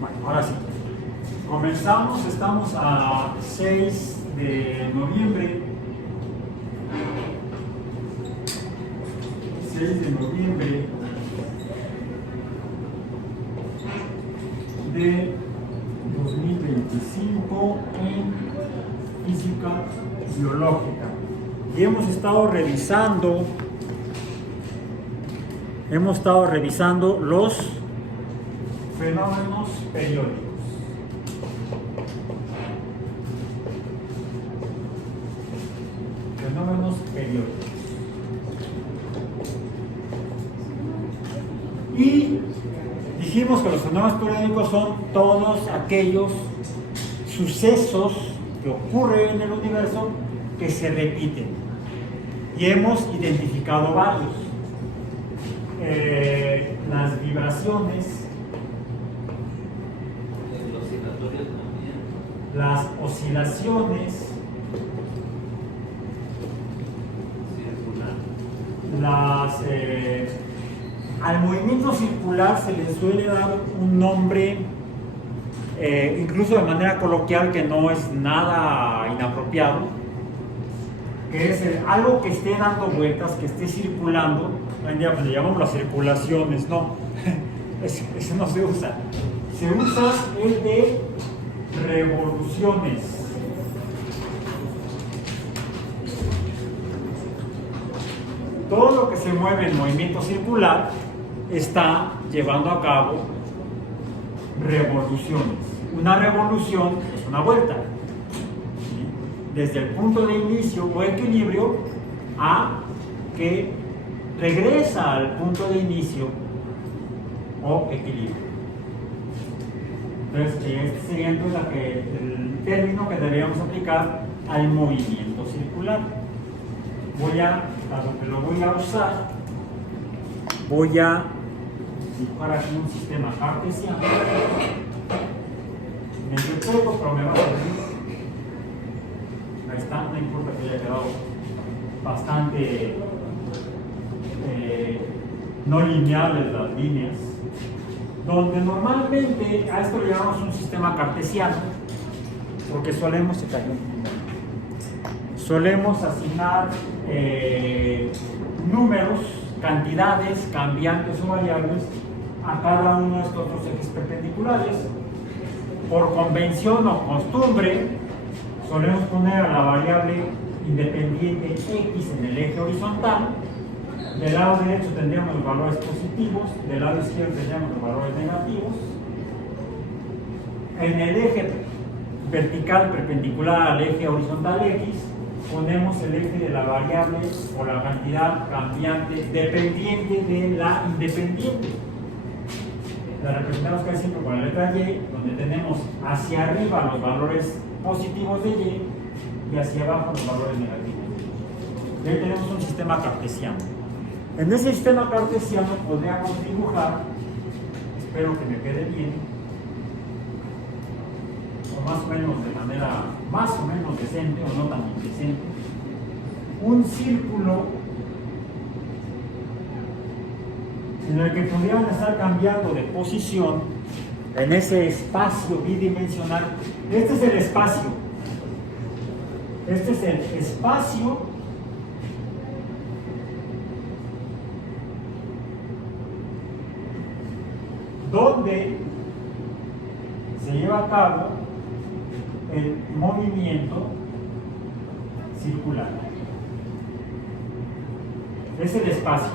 Bueno, ahora sí. Comenzamos, estamos a 6 de noviembre. 6 de noviembre de 2025 en física biológica. Y hemos estado revisando los fenómenos periódicos. Fenómenos periódicos. Y dijimos que los fenómenos periódicos son todos aquellos sucesos que ocurren en el universo que se repiten. Y hemos identificado varios. Las vibraciones, las oscilaciones, al movimiento circular se le suele dar un nombre, incluso de manera coloquial, que no es nada inapropiado, que es algo que esté dando vueltas, que esté circulando. Hoy en día pues le llamamos las circulaciones, no, ese no se usa. Se usa el de revoluciones. Todo lo que se mueve en movimiento circular está llevando a cabo revoluciones. Una revolución es una vuelta, ¿sí? Desde el punto de inicio o equilibrio a que regresa al punto de inicio o equilibrio. Entonces, este sería entonces el término que deberíamos aplicar al movimiento circular. Dado que lo voy a usar, voy a dibujar aquí un sistema cartesiano. Medio poco, pero me va a servir. Ahí está, no importa que haya quedado bastante no lineales las líneas, donde normalmente a esto le llamamos un sistema cartesiano, porque solemos asignar números, cantidades, cambiantes o variables a cada uno de estos dos ejes perpendiculares. Por convención o costumbre, solemos poner a la variable independiente x en el eje horizontal. Del lado derecho tendríamos los valores positivos, del lado izquierdo tendríamos los valores negativos. En el eje vertical perpendicular al eje horizontal x, ponemos el eje de la variable o la cantidad cambiante dependiente de la independiente. La representamos casi siempre con la letra y, donde tenemos hacia arriba los valores positivos de y hacia abajo los valores negativos. Y ahí tenemos un sistema cartesiano. En ese sistema cartesiano podríamos dibujar, espero que me quede bien, o más o menos de manera más o menos decente o no tan indecente, un círculo en el que podrían estar cambiando de posición en ese espacio bidimensional. Este es el espacio. Este es el espacio donde se lleva a cabo el movimiento circular. Es el espacio.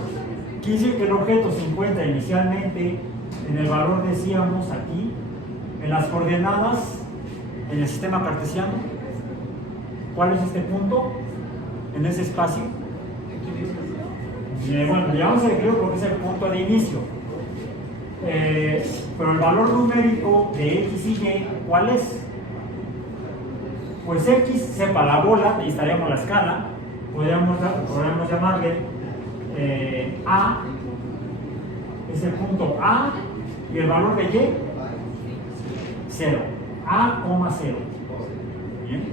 Quise que el objeto se encuentra inicialmente en el valor, decíamos aquí, en las coordenadas en el sistema cartesiano. ¿Cuál es este punto en ese espacio? Bueno, le llamamos el equilibrio porque es el punto de inicio. Pero el valor numérico de x y y, ¿cuál es? Pues x, sepa la bola, ahí estaríamos la escala, podríamos llamarle A, es el punto A, y el valor de y, 0, A, 0. Bien.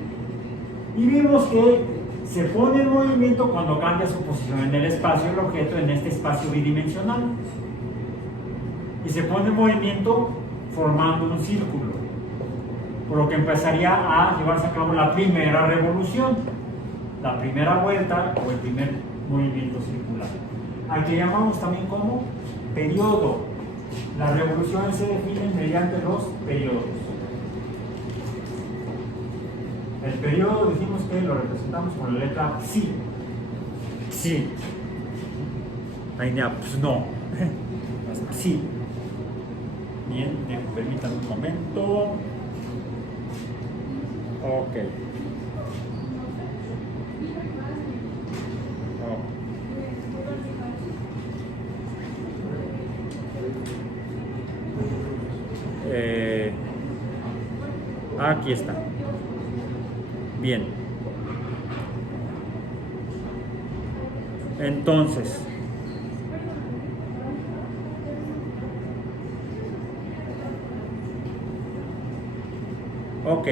Y vimos que se pone en movimiento cuando cambia su posición en el espacio el objeto en este espacio bidimensional. Y se pone en movimiento formando un círculo, por lo que empezaría a llevarse a cabo la primera revolución, la primera vuelta o el primer movimiento circular, al que llamamos también como periodo. Las revoluciones se definen mediante los periodos. El periodo decimos que lo representamos con la letra psi. Psi. Ahí pues no. Psi. Bien, permítanme un momento. Ok. Aquí está. Bien. Entonces, ok.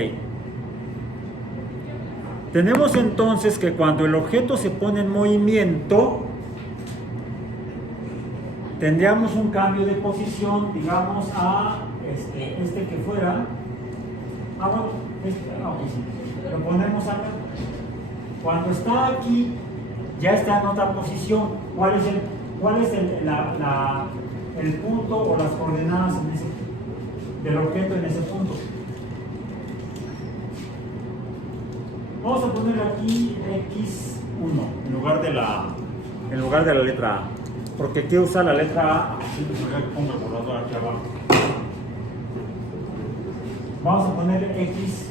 Tenemos entonces que cuando el objeto se pone en movimiento, tendríamos un cambio de posición, digamos, a este que fuera. Bueno, sí. Lo ponemos acá. Cuando está aquí, ya está en otra posición. ¿Cuál es el punto o las coordenadas del objeto en ese punto? Vamos a poner aquí X1 en lugar de la letra A, porque quiero usar la letra A. Así que pongo el borrador aquí abajo. Vamos a poner X1.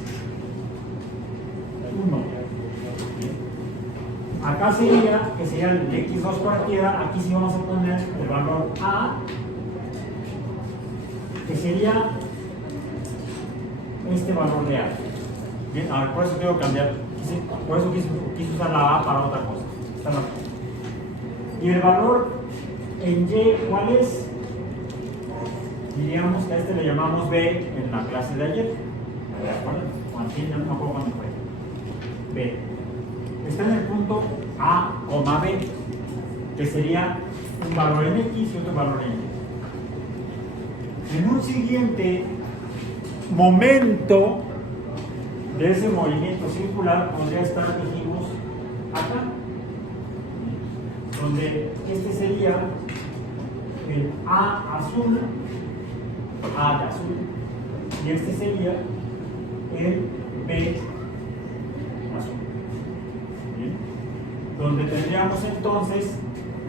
Acá sería, que sería el X2 cualquiera. Aquí sí vamos a poner el valor A, que sería este valor de A. Bien, a ver, por eso quiero cambiar. Por eso quise usar la A para otra cosa. Y el valor en Y, ¿cuál es? Diríamos que a este le llamamos B en la clase de ayer. ¿De acuerdo? No me acuerdo cuándo fue. B. Está en el punto A, B, que sería un valor en X y otro valor en Y. En un siguiente momento de ese movimiento circular podría estar, dijimos, acá, donde este sería el A azul, A de azul, y este sería el B azul. ¿Bien? Donde tendríamos entonces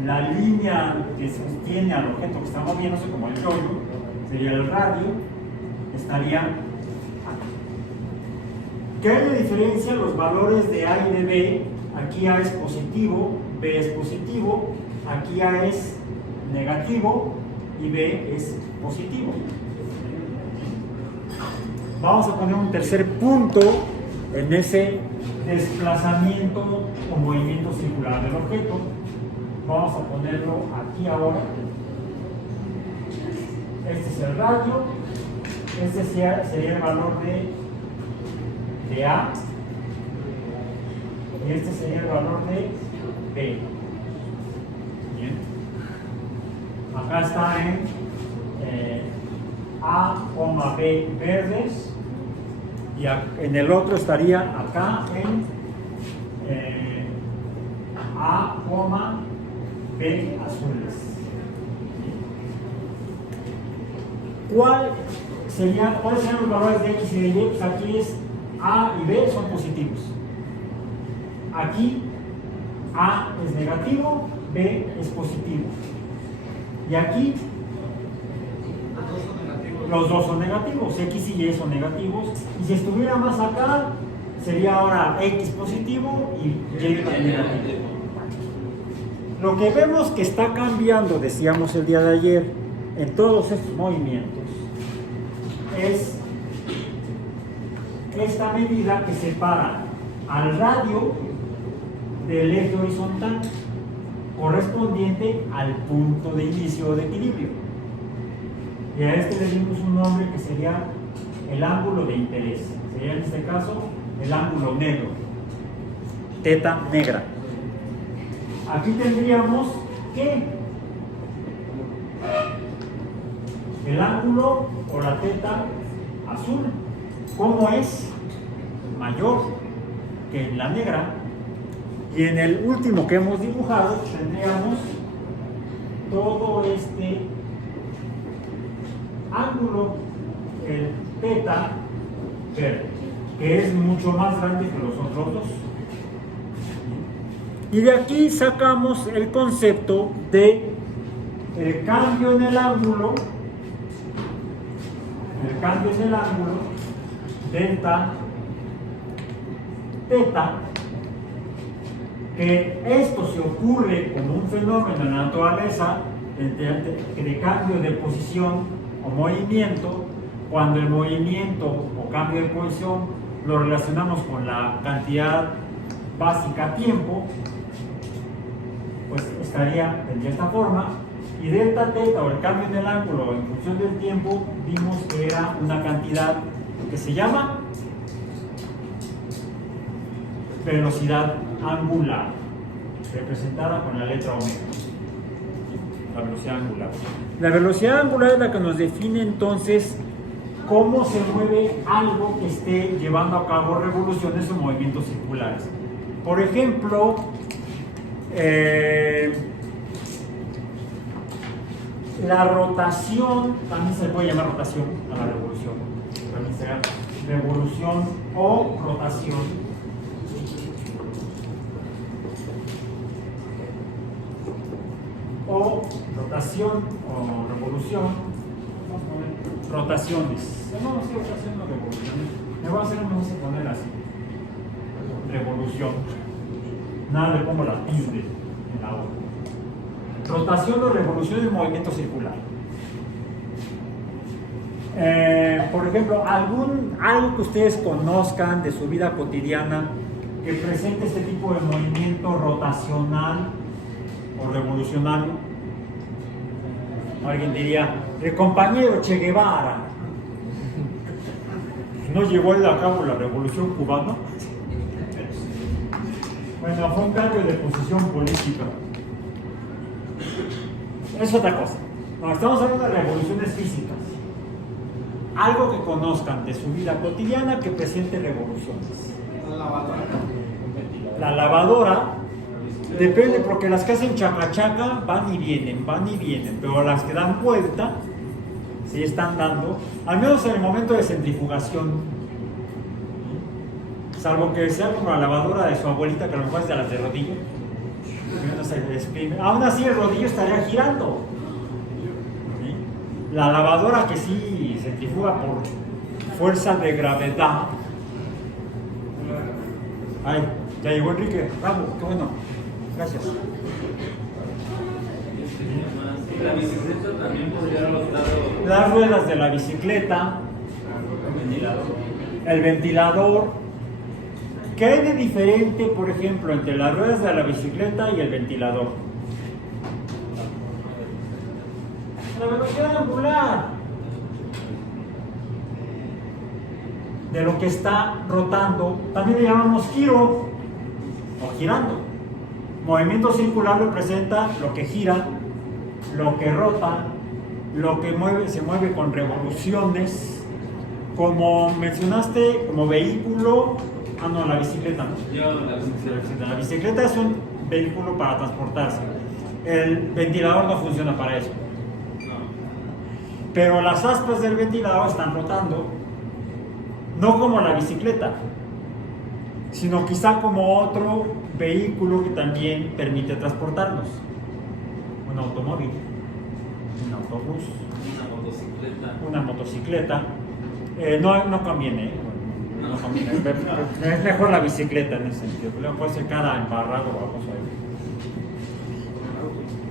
la línea que sostiene al objeto que está moviéndose, como el yoyo, sería el radio, estaría aquí. ¿Qué hay de diferencia? Los valores de A y de B. Aquí A es positivo, B es positivo, aquí A es negativo y B es positivo. Vamos a poner un tercer punto en ese desplazamiento o movimiento circular del objeto. Vamos a ponerlo aquí ahora. Este es el radio, este sería el valor de A y este sería el valor de B. Bien. Acá está en A, B verdes y en el otro estaría acá en A, B azules. ¿Cuáles serían los valores de X y de Y? Pues aquí es A y B son positivos. Aquí A es negativo, B es positivo. Y aquí los dos son negativos, X y Y son negativos. Y si estuviera más acá, sería ahora X positivo y Y negativo. Lo que vemos que está cambiando, decíamos el día de ayer, en todos estos movimientos, es esta medida que separa al radio del eje horizontal correspondiente al punto de inicio de equilibrio. Y a este le dimos un nombre que sería el ángulo de interés. Sería en este caso el ángulo negro, teta negra. Aquí tendríamos que el ángulo o la teta azul, como es mayor que la negra. Y en el último que hemos dibujado tendríamos todo este ángulo, el teta verde, que es mucho más grande que los otros dos. Y de aquí sacamos el concepto de el cambio en el ángulo, delta teta, que esto se ocurre como un fenómeno en la naturaleza de cambio de posición o movimiento, cuando el movimiento o cambio de posición lo relacionamos con la cantidad básica tiempo, pues tendría esta forma. Y delta teta, o el cambio en el ángulo en función del tiempo, vimos que era una cantidad que se llama velocidad angular, representada con la letra omega. La velocidad angular. La velocidad angular es la que nos define entonces cómo se mueve algo que esté llevando a cabo revoluciones o movimientos circulares. Por ejemplo, la rotación, también se le puede llamar rotación a la revolución, también será revolución o rotación. O rotación o revolución, rotaciones. No, sí, rotación o revolución. Me voy a hacer, vamos a poner así: revolución. Nada le pongo la tilde en la otra. Rotación o revolución es movimiento circular. Por ejemplo, algo que ustedes conozcan de su vida cotidiana que presente este tipo de movimiento rotacional o revolucionario. Alguien diría, el compañero Che Guevara no llevó a cabo la revolución cubana. Bueno, fue un cambio de posición política. Es otra cosa. No, estamos hablando de revoluciones físicas. Algo que conozcan de su vida cotidiana que presente revoluciones. La lavadora depende, porque las que hacen chacachaca van y vienen, pero las que dan vuelta, sí están dando, al menos en el momento de centrifugación, salvo que sea como la lavadora de su abuelita, que a lo mejor es de las de rodillo, no se exprime. Aún así el rodillo estaría girando. ¿Sí? La lavadora que sí centrifuga por fuerza de gravedad. Ay, ya llegó Enrique, bravo, qué bueno. Gracias. La bicicleta también podría rotar. Las ruedas de la bicicleta, el ventilador. ¿Qué hay de diferente, por ejemplo, entre las ruedas de la bicicleta y el ventilador? La velocidad angular de lo que está rotando. También le llamamos giro o girando. Movimiento circular representa lo que gira, lo que rota, lo que se mueve con revoluciones. Como mencionaste, como vehículo, no, la bicicleta, ¿no? La bicicleta es un vehículo para transportarse. El ventilador no funciona para eso. Pero las aspas del ventilador están rotando, no como la bicicleta, sino quizá como otro vehículo que también permite transportarnos. Un automóvil, un autobús, una motocicleta. No conviene, no conviene. Es mejor la bicicleta en ese sentido. Luego puede ser cada embarrado o algo así.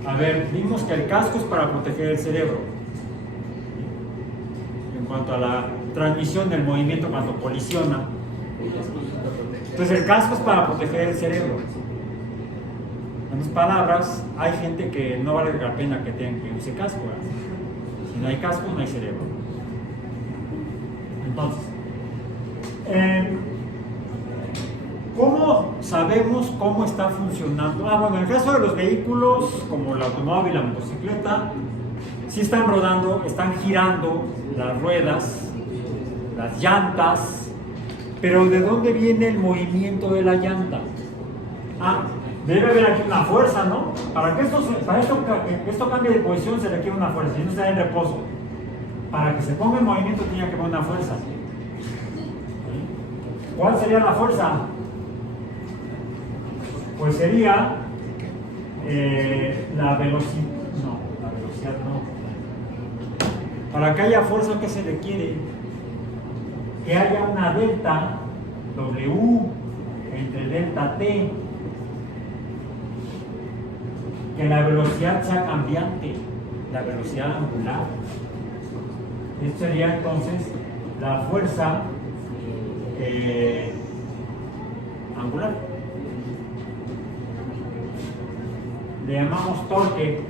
A ver, vimos que el casco es para proteger el cerebro. En cuanto a la transmisión del movimiento cuando colisiona. Entonces el casco es para proteger el cerebro. En otras palabras, hay gente que no vale la pena que tengan que use casco, ¿verdad? Si no hay casco, no hay cerebro. Entonces, ¿cómo sabemos cómo está funcionando? Bueno, en el caso de los vehículos, como el automóvil, la motocicleta, sí están rodando, están girando las ruedas, las llantas, pero ¿de dónde viene el movimiento de la llanta? Ah, debe haber aquí una fuerza, ¿no? Para que esto cambie de posición se requiere una fuerza, si no está en reposo. Para que se ponga en movimiento tiene que haber una fuerza. ¿Cuál sería la fuerza? Pues sería la velocidad. No, la velocidad no. Para que haya fuerza, ¿qué se requiere? Que haya una delta W entre delta T. Que la velocidad sea cambiante, la velocidad angular. Esto sería entonces la fuerza angular. Le llamamos torque.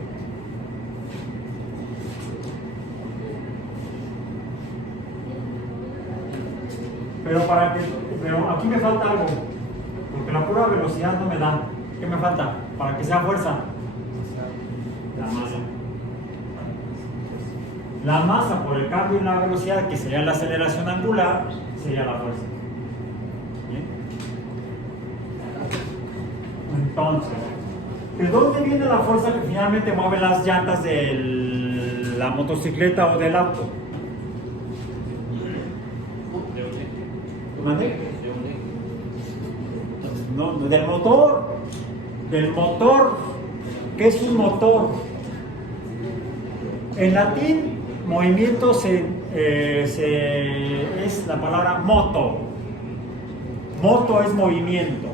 Pero aquí me falta algo, porque la pura velocidad no me da. ¿Qué me falta? Para que sea fuerza. La masa. La masa por el cambio en la velocidad, que sería la aceleración angular, sería la fuerza. ¿Bien? Entonces, ¿de dónde viene la fuerza que finalmente mueve las llantas de la motocicleta o del auto? ¿Mande? No, del motor. Del motor. ¿Qué es un motor? En latín, movimiento es la palabra moto. Moto es movimiento.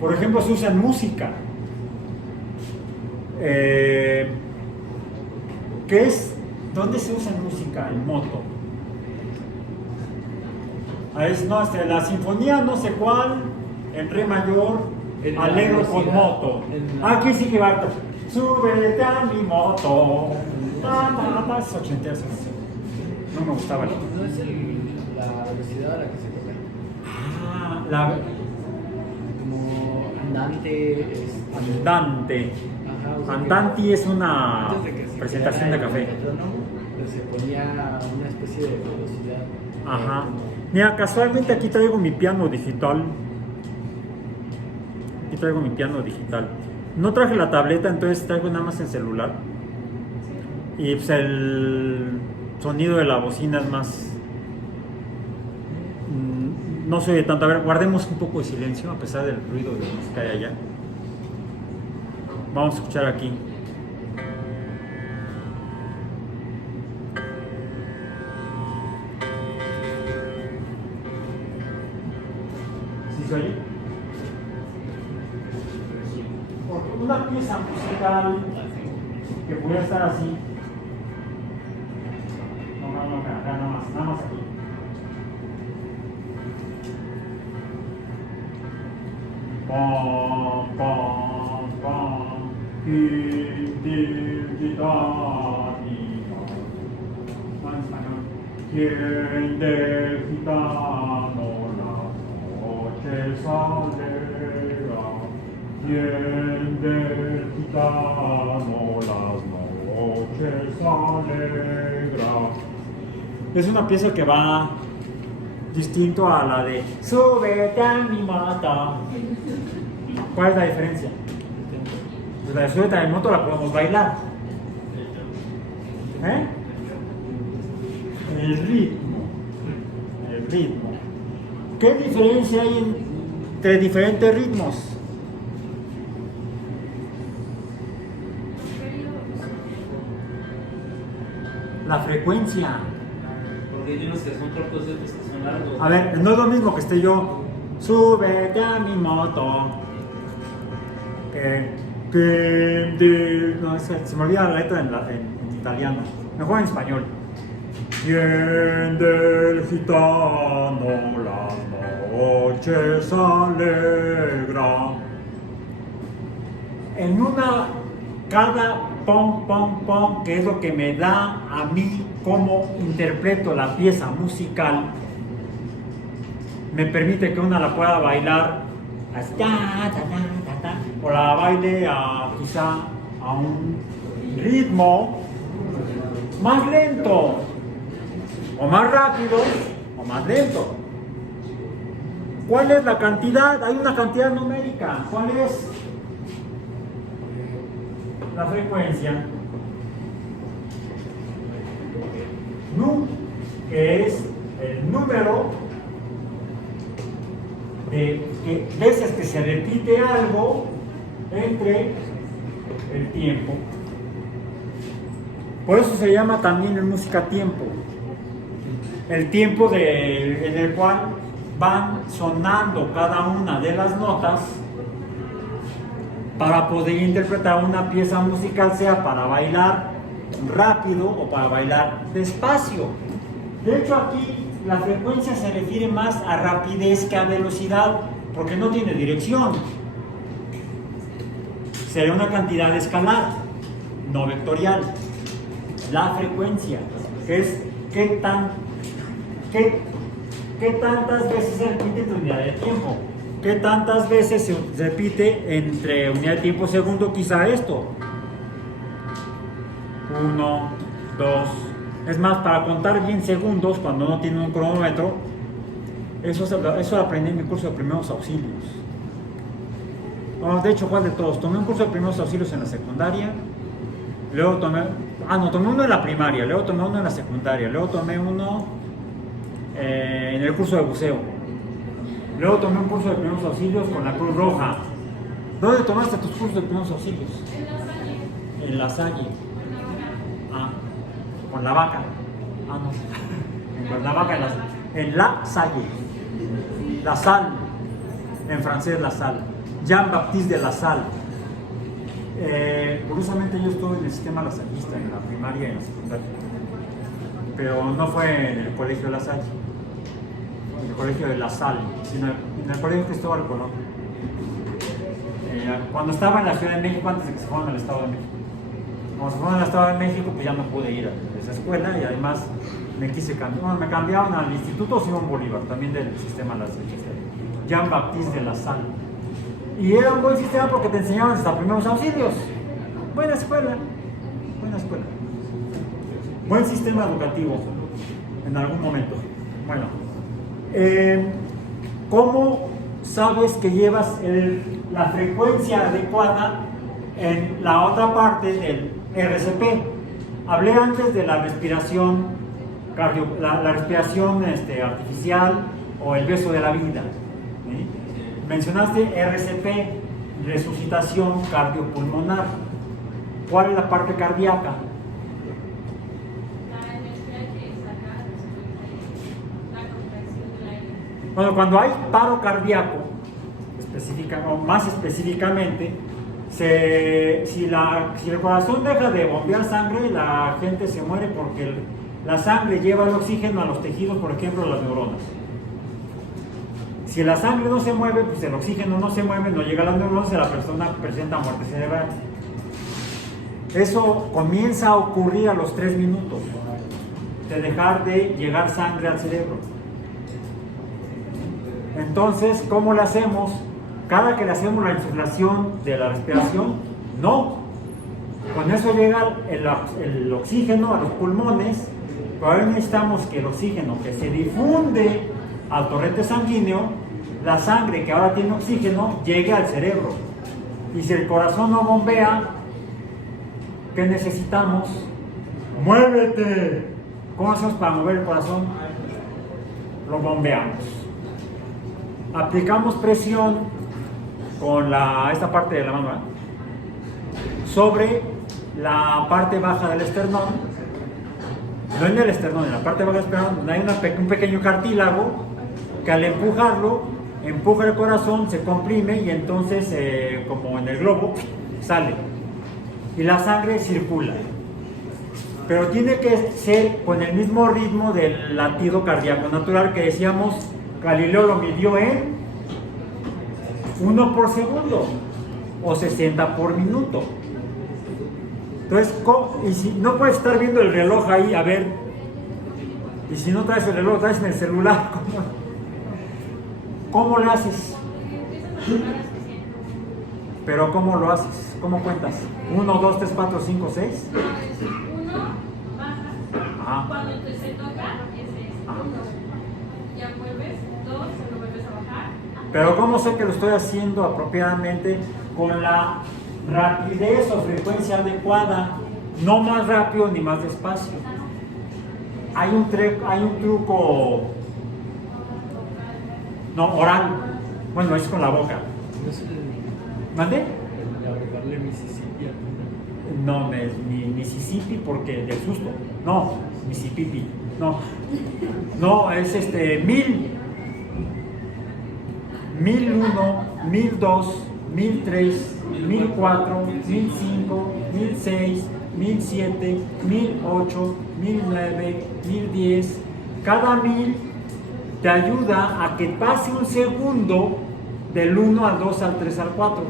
Por ejemplo, se usa en música. ¿Dónde se usa en música el moto? La sinfonía no sé cuál, en re mayor, alegro con moto. Aquí sí que va. Súbete a mi moto. Es ochentera esa canción. No me gustaba. No es la velocidad a la que se toca. Como andante. Andante. Ajá, o sea Andante es una antes de que se presentación de creara café. el metrónomo, pues se ponía una especie de velocidad. Ajá. Mira, casualmente aquí traigo mi piano digital. No traje la tableta, entonces traigo nada más el celular. Y pues el sonido de la bocina es más. No se oye tanto. A ver, guardemos un poco de silencio a pesar del ruido de música que hay allá. Vamos a escuchar aquí. ¿Sí se oye? Porque una pieza musical que pudiera estar así. No, acá nada más aquí. Pam, pam, pam, en español. ¿Quién del gitano la noche alegra? ¿Quién del gitano las noches alegra? Es una pieza que va distinto a la de súbete a mi moto. ¿Cuál es la diferencia? Pues la de súbete a mi moto la podemos bailar. El ritmo. ¿Qué diferencia hay entre diferentes ritmos? La frecuencia. Porque hay unos que son cortos y otros que son largos. A ver, no es lo mismo que esté yo, súbete a mi moto. No, se me olvida la letra en italiano. Mejor en español. ¿Quién del gitano las noches alegra? En una, cada pom, pom, pom, que es lo que me da a mí cómo interpreto la pieza musical, me permite que una la pueda bailar así, o la baile quizá a un ritmo más lento, o más rápido, o más lento. ¿Cuál es la cantidad? Hay una cantidad numérica. ¿Cuál es? La frecuencia. Nu, que es el número de veces que se repite algo entre el tiempo. Por eso se llama también en música tiempo. El tiempo en el cual van sonando cada una de las notas para poder interpretar una pieza musical, sea para bailar rápido o para bailar despacio. De hecho, aquí la frecuencia se refiere más a rapidez que a velocidad, porque no tiene dirección. Sería una cantidad escalar, no vectorial. La frecuencia, que es qué tantas veces se repite en unidad de tiempo. ¿Qué tantas veces se repite entre unidad de tiempo segundo? Quizá esto. 1, 2. Es más, para contar bien segundos, cuando no tiene un cronómetro, eso lo aprendí en mi curso de primeros auxilios. De hecho, ¿cuál de todos? Tomé un curso de primeros auxilios en la secundaria. Luego tomé uno en la primaria, luego tomé uno en la secundaria, luego tomé uno en el curso de buceo. Luego tomé un curso de primeros auxilios con la Cruz Roja. ¿Dónde tomaste tus cursos de primeros auxilios? En La Salle. Ah, con la vaca. Ah, no. Con la vaca en La Salle. La Salle. En francés, La Salle. Jean-Baptiste de La Salle. Curiosamente yo estuve en el sistema lasallista en la primaria y en la secundaria. Pero no fue en el colegio de La Salle. En el colegio de La Salle, sino en el colegio Cristóbal Colón. Cuando estaba en la Ciudad de México, antes de que se fueran al Estado de México. Cuando se fueron al Estado de México, pues ya no pude ir a esa escuela y además me quise cambiar. Bueno, me cambiaron al Instituto Simón Bolívar, también del sistema lasallista. Jean-Baptiste de La Salle. Y era un buen sistema porque te enseñaban hasta primeros auxilios. Buena escuela, buena escuela. Buen sistema educativo en algún momento. Bueno, ¿cómo sabes que llevas la frecuencia adecuada en la otra parte del RCP? Hablé antes de la respiración, la respiración artificial o el beso de la vida. ¿Sí? Mencionaste RCP, resucitación cardiopulmonar. ¿Cuál es la parte cardíaca? Bueno, cuando hay paro cardíaco, más específicamente, si el corazón deja de bombear sangre, la gente se muere porque la sangre lleva el oxígeno a los tejidos, por ejemplo, a las neuronas. Si la sangre no se mueve, pues el oxígeno no se mueve, no llega a las neuronas y la persona presenta muerte cerebral. Eso comienza a ocurrir a los 3 minutos de dejar de llegar sangre al cerebro. Entonces, ¿cómo le hacemos? Cada que le hacemos la insuflación de la respiración, no. Con eso llega el oxígeno a los pulmones, pero ahora necesitamos que el oxígeno que se difunde al torrente sanguíneo, la sangre que ahora tiene oxígeno, llegue al cerebro. Y si el corazón no bombea, ¿qué necesitamos? ¡Muévete! ¿Cómo hacemos para mover el corazón? Lo bombeamos. Aplicamos presión con esta parte de la mano, sobre la parte baja del esternón, no en el esternón, en la parte baja del esternón, donde hay un pequeño cartílago que al empujarlo, empuja el corazón, se comprime y entonces, como en el globo, sale. Y la sangre circula. Pero tiene que ser con el mismo ritmo del latido cardíaco natural que decíamos. Galileo lo midió en 1 por segundo o 60 por minuto. Entonces, y si no puedes estar viendo el reloj ahí, a ver, y si no traes el reloj, traes en el celular, ¿cómo le haces? Pero ¿cómo lo haces? ¿Cómo cuentas? 1, 2, 3, 4, 5, 6. No, es 1, bajas. Ajá. Cuando se toca, ese es 1. Ya vuelves, 2, se lo vuelves a bajar. Pero ¿cómo sé que lo estoy haciendo apropiadamente con la rapidez o frecuencia adecuada? No más rápido ni más despacio. Hay un truco, no, oral. Bueno, es con la boca. No es ¿Mande? el agregarle Mississippi al final. No, Mississippi porque del susto. No, Mississippi. No. No, es 1000. 1001, 1002, 1003, 1004, 1005, 1006, 1007, 1008, 1009, 1010. Cada 1000 te ayuda a que pase un segundo del 1 al 2 al 3 al 4.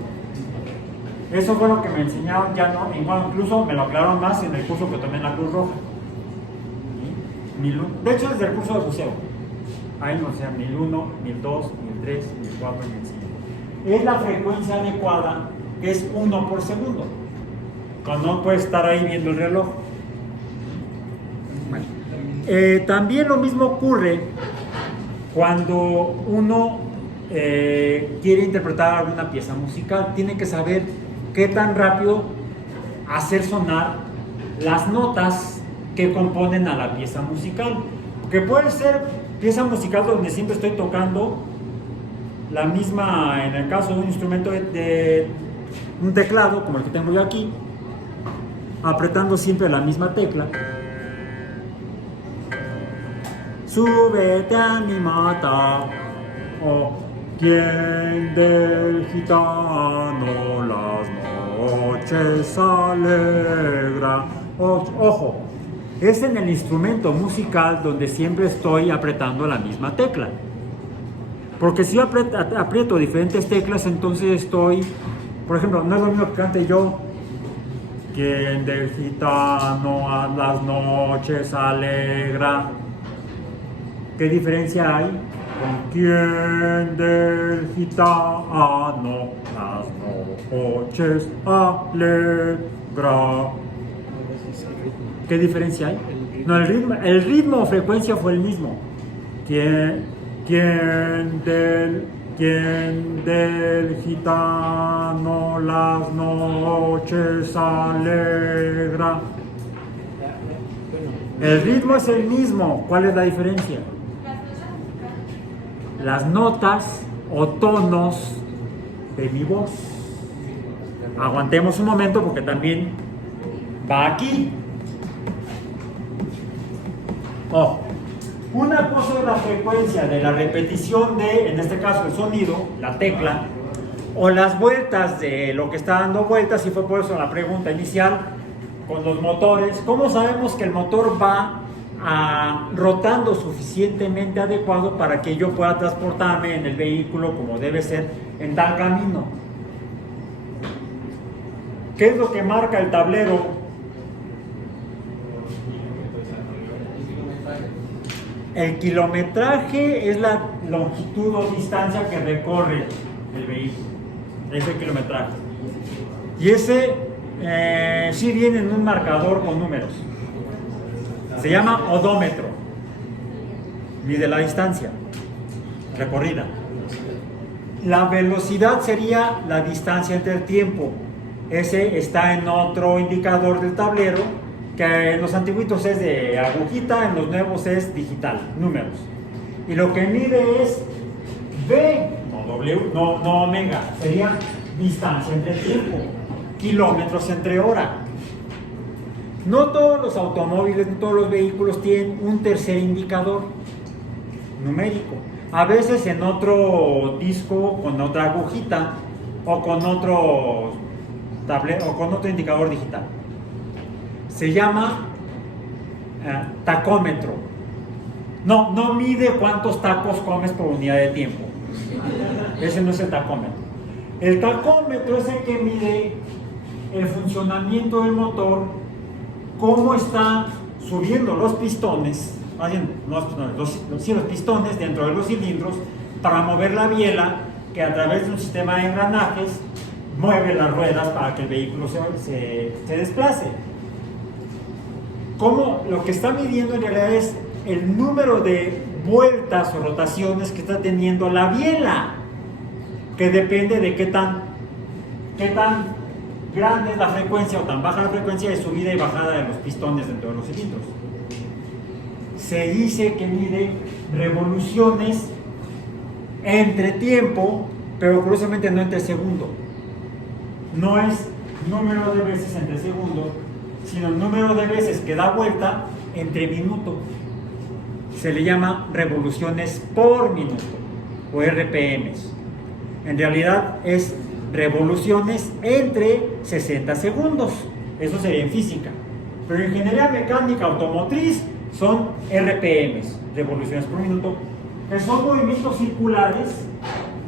Eso fue lo que me enseñaron, ya no, igual incluso me lo aclararon más en el curso que tomé en la Cruz Roja. De hecho, desde el curso de buceo. Ahí no sea 1001, 1002, 1003, 1004 y 1005. Es la frecuencia adecuada, que es 1 por segundo. Cuando no puedes estar ahí viendo el reloj. También lo mismo ocurre cuando uno quiere interpretar alguna pieza musical. Tiene que saber qué tan rápido hacer sonar las notas que componen a la pieza musical. Porque puede ser pieza musical donde siempre estoy tocando la misma, en el caso de un instrumento de un teclado, como el que tengo yo aquí, apretando siempre la misma tecla. Súbete a mi mata, o quien del gitano las noches alegra. Ojo, es en el instrumento musical donde siempre estoy apretando la misma tecla. Porque si yo aprieto diferentes teclas, entonces estoy, por ejemplo, no es lo mismo que cante yo, quien del gitano a las noches alegra. ¿Qué diferencia hay? Con quien del gitano las noches alegra. ¿Qué diferencia hay? No, el ritmo o frecuencia fue el mismo. ¿Quién del gitano las noches alegra? El ritmo es el mismo. ¿Cuál es la diferencia? Las notas o tonos de mi voz. Aguantemos un momento porque también va aquí. Ojo, una cosa es la frecuencia de la repetición de, en este caso, el sonido, la tecla, o las vueltas de lo que está dando vueltas, y fue por eso la pregunta inicial con los motores. ¿Cómo sabemos que el motor va rotando suficientemente adecuado para que yo pueda transportarme en el vehículo como debe ser en tal camino? ¿Qué es lo que marca el tablero? El kilometraje es la longitud o distancia que recorre el vehículo. Es el kilometraje. Y ese sí viene en un marcador con números. Se llama odómetro. Mide la distancia recorrida. La velocidad sería la distancia entre el tiempo. Ese está en otro indicador del tablero, que en los antiguitos es de agujita, en los nuevos es digital, números. Y lo que mide es V, no W, no omega, sería distancia entre tiempo, kilómetros entre hora. No todos los automóviles, no todos los vehículos tienen un tercer indicador numérico. A veces en otro disco con otra agujita o con otro tablero o con otro indicador digital. Se llama tacómetro. No mide cuántos tacos comes por unidad de tiempo. Ese no es el tacómetro. El tacómetro es el que mide el funcionamiento del motor, cómo está subiendo los pistones, los pistones dentro de los cilindros para mover la biela que a través de un sistema de engranajes mueve las ruedas para que el vehículo se desplace. Como lo que está midiendo en realidad es el número de vueltas o rotaciones que está teniendo la biela, que depende de qué tan grande es la frecuencia o tan baja la frecuencia de subida y bajada de los pistones dentro de los cilindros. Se dice que mide revoluciones entre tiempo, pero curiosamente no entre segundo. No es número de veces entre segundo, sino el número de veces que da vuelta entre minuto. Se le llama revoluciones por minuto o RPMs. En realidad es revoluciones entre 60 segundos. Eso sería en física. Pero en ingeniería mecánica automotriz son RPMs, revoluciones por minuto, que son movimientos circulares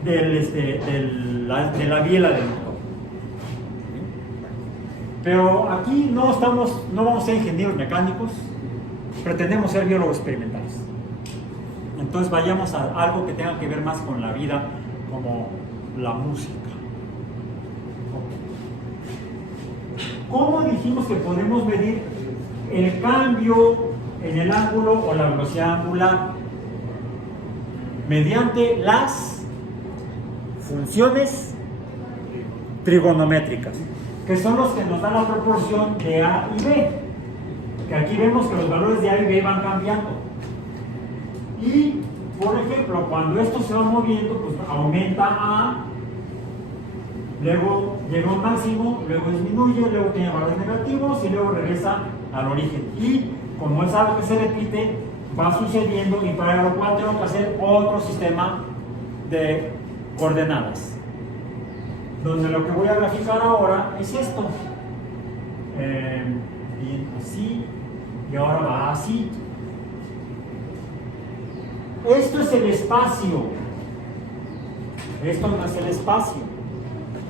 de la biela del motor. Pero aquí no vamos a ser ingenieros mecánicos, pretendemos ser biólogos experimentales. Entonces vayamos a algo que tenga que ver más con la vida, como la música. ¿Cómo dijimos que podemos medir el cambio en el ángulo o la velocidad angular? Mediante las funciones trigonométricas, que son los que nos dan la proporción de A y B, que aquí vemos que los valores de A y B van cambiando. Y, por ejemplo, cuando esto se va moviendo, pues aumenta A, luego llega a un máximo, luego disminuye, luego tiene valores negativos y luego regresa al origen. Y como es algo que se repite, va sucediendo, y para lo cual tengo que hacer otro sistema de coordenadas, donde lo que voy a graficar ahora es esto. Bien, así, y ahora va así. Esto es el espacio. Esto no es el espacio.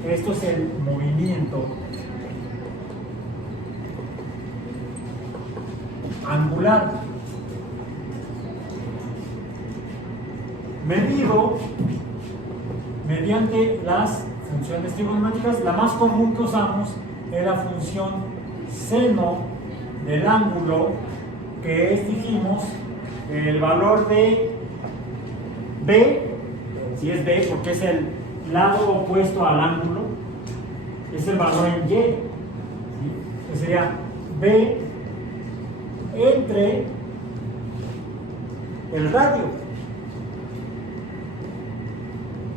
Esto es el movimiento angular. Medido mediante las funciones trigonométricas. La más común que usamos es la función seno del ángulo, que es, dijimos, el valor de B, si es B porque es el lado opuesto al ángulo, es el valor en Y, ¿sí? Que sería B entre el radio.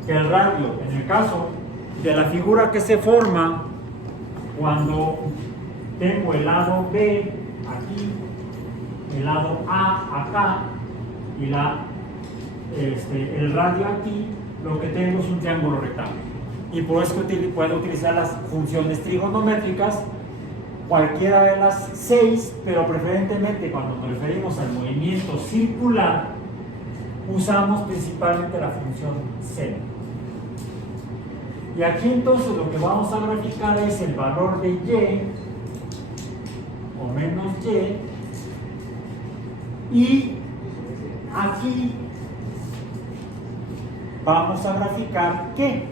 Que el radio, en el caso de la figura que se forma cuando tengo el lado B aquí, el lado A acá y el radio aquí, lo que tengo es un triángulo rectángulo. Y por eso puedo utilizar las funciones trigonométricas, cualquiera de las 6, pero preferentemente cuando nos referimos al movimiento circular, usamos principalmente la función seno. Y aquí entonces lo que vamos a graficar es el valor de Y o menos Y aquí vamos a graficar ¿qué?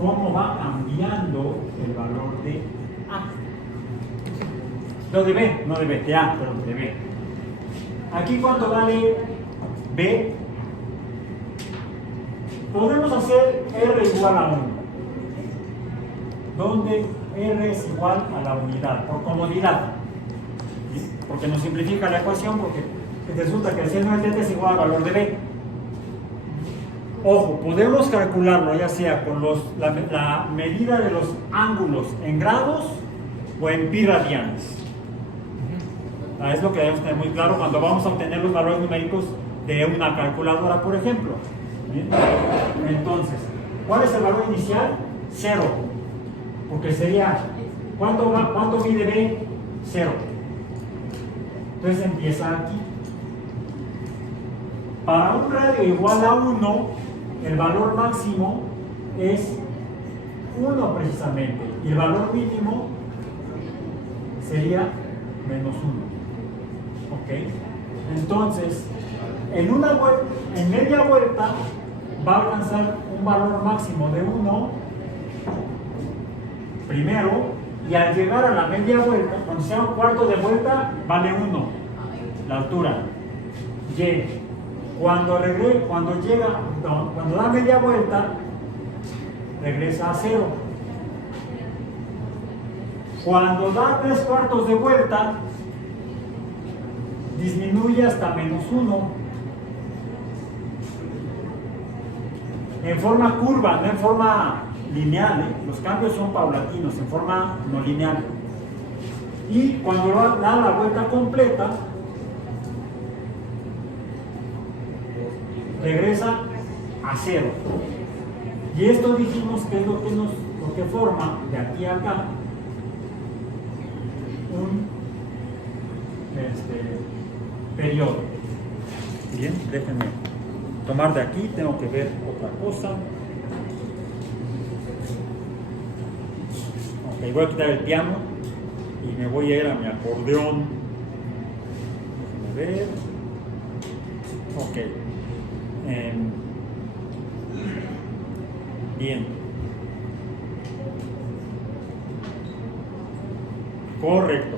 Cómo va cambiando el valor de A. No de B, no de B, de A, perdón, de B. Aquí ¿cuánto vale B? Podemos hacer R igual a 1, donde R es igual a la unidad, por comodidad, ¿sí? Porque nos simplifica la ecuación, porque resulta que el seno de θ es igual al valor de B. Ojo, podemos calcularlo ya sea con la medida de los ángulos en grados o en pi radianes. Es lo que debemos tener muy claro cuando vamos a obtener los valores numéricos de una calculadora, por ejemplo. ¿Bien? Entonces, ¿cuál es el valor inicial? 0. Porque sería, ¿cuánto mide B? 0. Entonces empieza aquí. Para un radio igual a 1, el valor máximo es 1 precisamente. Y el valor mínimo sería menos 1. ¿Ok? Entonces, en media vuelta va a alcanzar un valor máximo de 1 primero, y al llegar a la media vuelta, cuando sea un cuarto de vuelta, vale 1 la altura. Y cuando da media vuelta, regresa a 0. Cuando da 3/4 de vuelta, disminuye hasta -1. En forma curva, no en forma lineal, ¿eh? Los cambios son paulatinos, en forma no lineal. Y cuando da la vuelta completa, regresa a 0. Y esto dijimos que es lo que forma de aquí a acá un periodo. Bien, déjenme tomar de aquí, tengo que ver otra cosa. Ok, voy a quitar el piano y me voy a ir a mi acordeón. Déjenme ver. Ok. Bien. Correcto.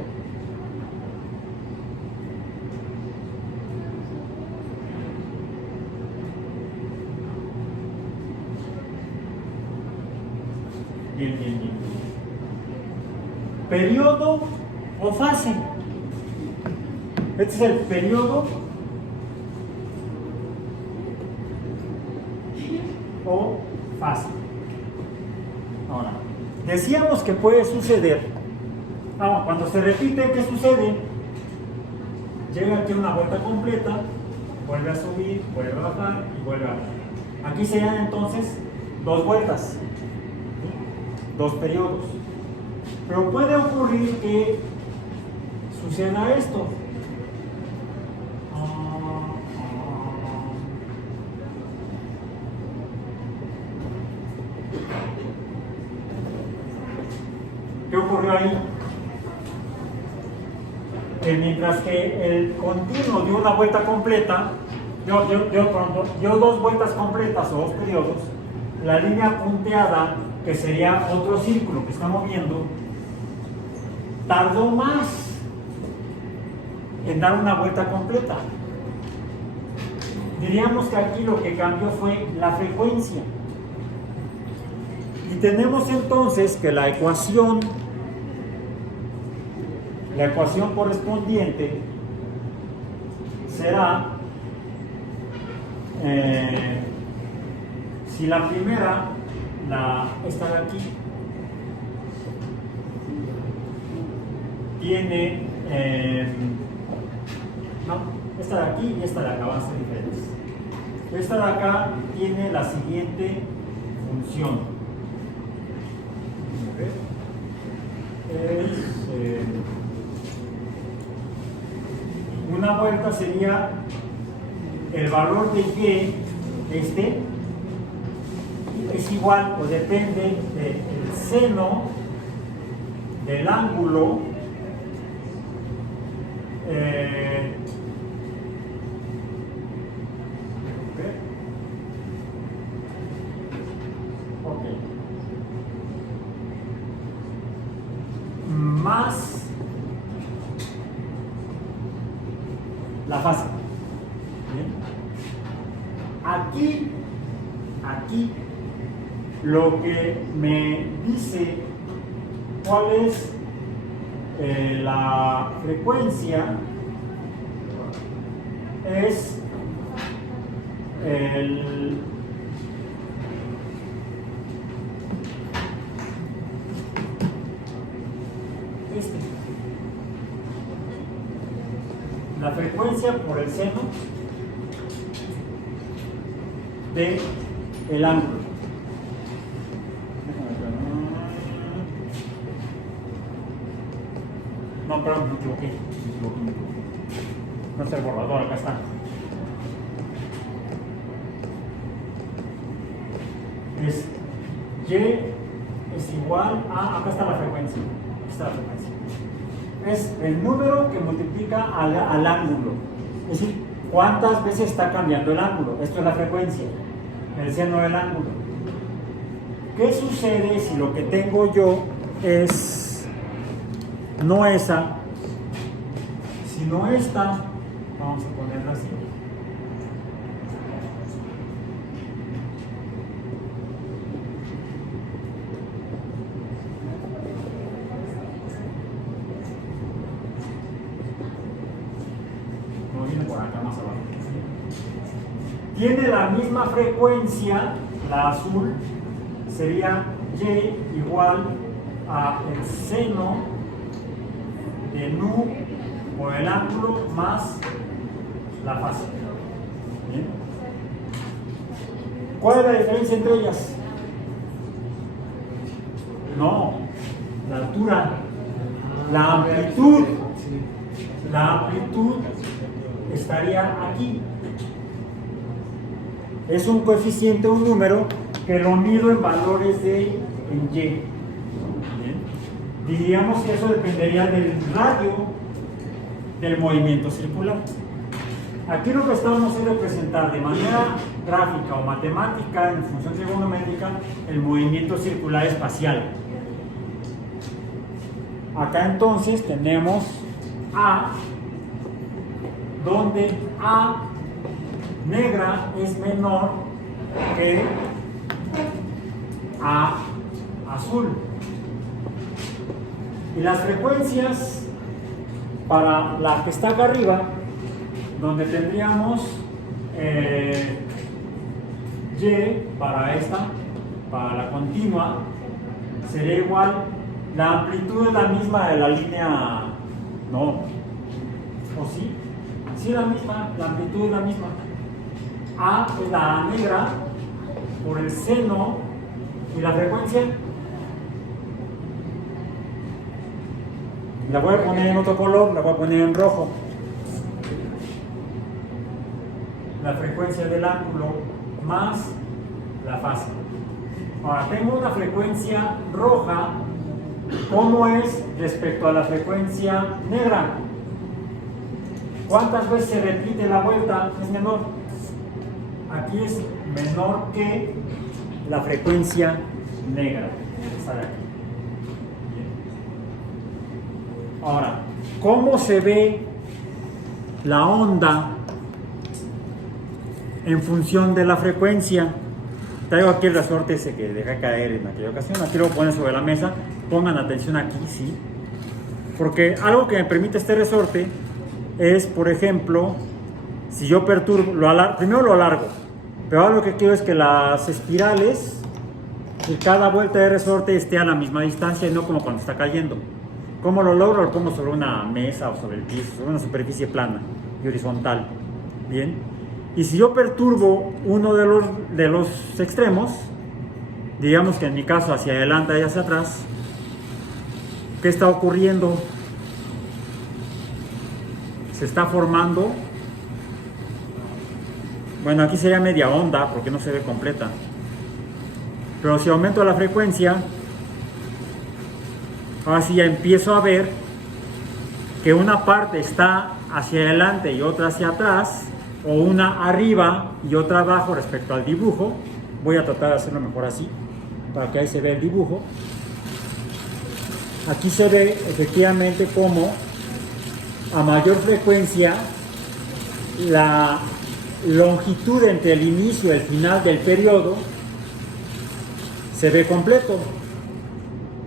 Bien. Periodo o fase. Este es el periodo o fase. Ahora, decíamos que puede suceder. Cuando se repite, ¿qué sucede? Llega aquí una vuelta completa, vuelve a subir, vuelve a bajar y vuelve a bajar. Aquí serían entonces 2 vueltas, ¿sí? 2 periodos. Pero puede ocurrir que suceda esto. ¿Qué ocurrió ahí? Que mientras que el continuo dio una vuelta completa, dio 2 vueltas completas o 2 periodos, la línea punteada, que sería otro círculo que estamos viendo, tardó más en dar una vuelta completa. Diríamos que aquí lo que cambió fue la frecuencia. Y tenemos entonces que la ecuación correspondiente será, si la primera, esta de aquí, tiene, esta de aquí y esta de acá van a ser diferentes. Esta de acá tiene la siguiente función. Una vuelta sería el valor de y, es igual o depende del seno del ángulo más la fase. ¿Bien? Aquí lo que me dice cuál es la frecuencia es la frecuencia por el seno de el ángulo. No, perdón, me equivoqué. No está el borrador, acá está. Es Y es igual a, acá está la frecuencia. Aquí está la frecuencia. Es el número que multiplica al ángulo. Es decir, ¿cuántas veces está cambiando el ángulo? Esto es la frecuencia, el seno del ángulo. ¿Qué sucede si lo que tengo yo es no esa, sino esta? Vamos a ponerla así. No viene por acá más abajo. Tiene la misma frecuencia, la azul sería y igual a el seno de nu por el ángulo más la fase. ¿Bien? ¿Cuál es la diferencia entre ellas? No, la altura, la amplitud. La amplitud estaría aquí. Es un coeficiente, un número que lo mido en valores de en Y. ¿Bien? Diríamos que eso dependería del radio del movimiento circular. Aquí lo que estamos es representar de manera gráfica o matemática en función trigonométrica el movimiento circular espacial. Acá entonces tenemos A, donde A negra es menor que A azul. Y las frecuencias para la que está acá arriba, donde tendríamos Y para esta, para la continua, sería igual, la amplitud es la misma de la línea, no, ¿o sí? Sí, la misma, la amplitud es la misma. A es la A negra por el seno y la frecuencia. La voy a poner en otro color, la voy a poner en rojo. La frecuencia del ángulo más la fase. Ahora tengo una frecuencia roja. ¿Cómo es respecto a la frecuencia negra? ¿Cuántas veces se repite la vuelta? Es menor. Aquí es menor que la frecuencia negra. Esta de aquí. Bien. Ahora, ¿cómo se ve la onda en función de la frecuencia? Traigo aquí el resorte ese que dejé caer en aquella ocasión. Aquí lo voy a poner sobre la mesa. Pongan atención aquí, sí. Porque algo que me permite este resorte es, por ejemplo, si yo perturbo, primero lo alargo, pero ahora lo que quiero es que las espirales de cada vuelta de resorte esté a la misma distancia y no como cuando está cayendo. ¿Cómo lo logro? Lo pongo sobre una mesa o sobre el piso, sobre una superficie plana y horizontal. Bien. Y si yo perturbo uno de los extremos, digamos que en mi caso hacia adelante y hacia atrás, ¿qué está ocurriendo? Se está formando, bueno, aquí sería media onda porque no se ve completa, pero si aumento la frecuencia, ahora sí ya empiezo a ver que una parte está hacia adelante y otra hacia atrás, o una arriba y otra abajo respecto al dibujo. Voy a tratar de hacerlo mejor así, para que ahí se vea el dibujo. Aquí se ve efectivamente como a mayor frecuencia la longitud entre el inicio y el final del periodo se ve completo,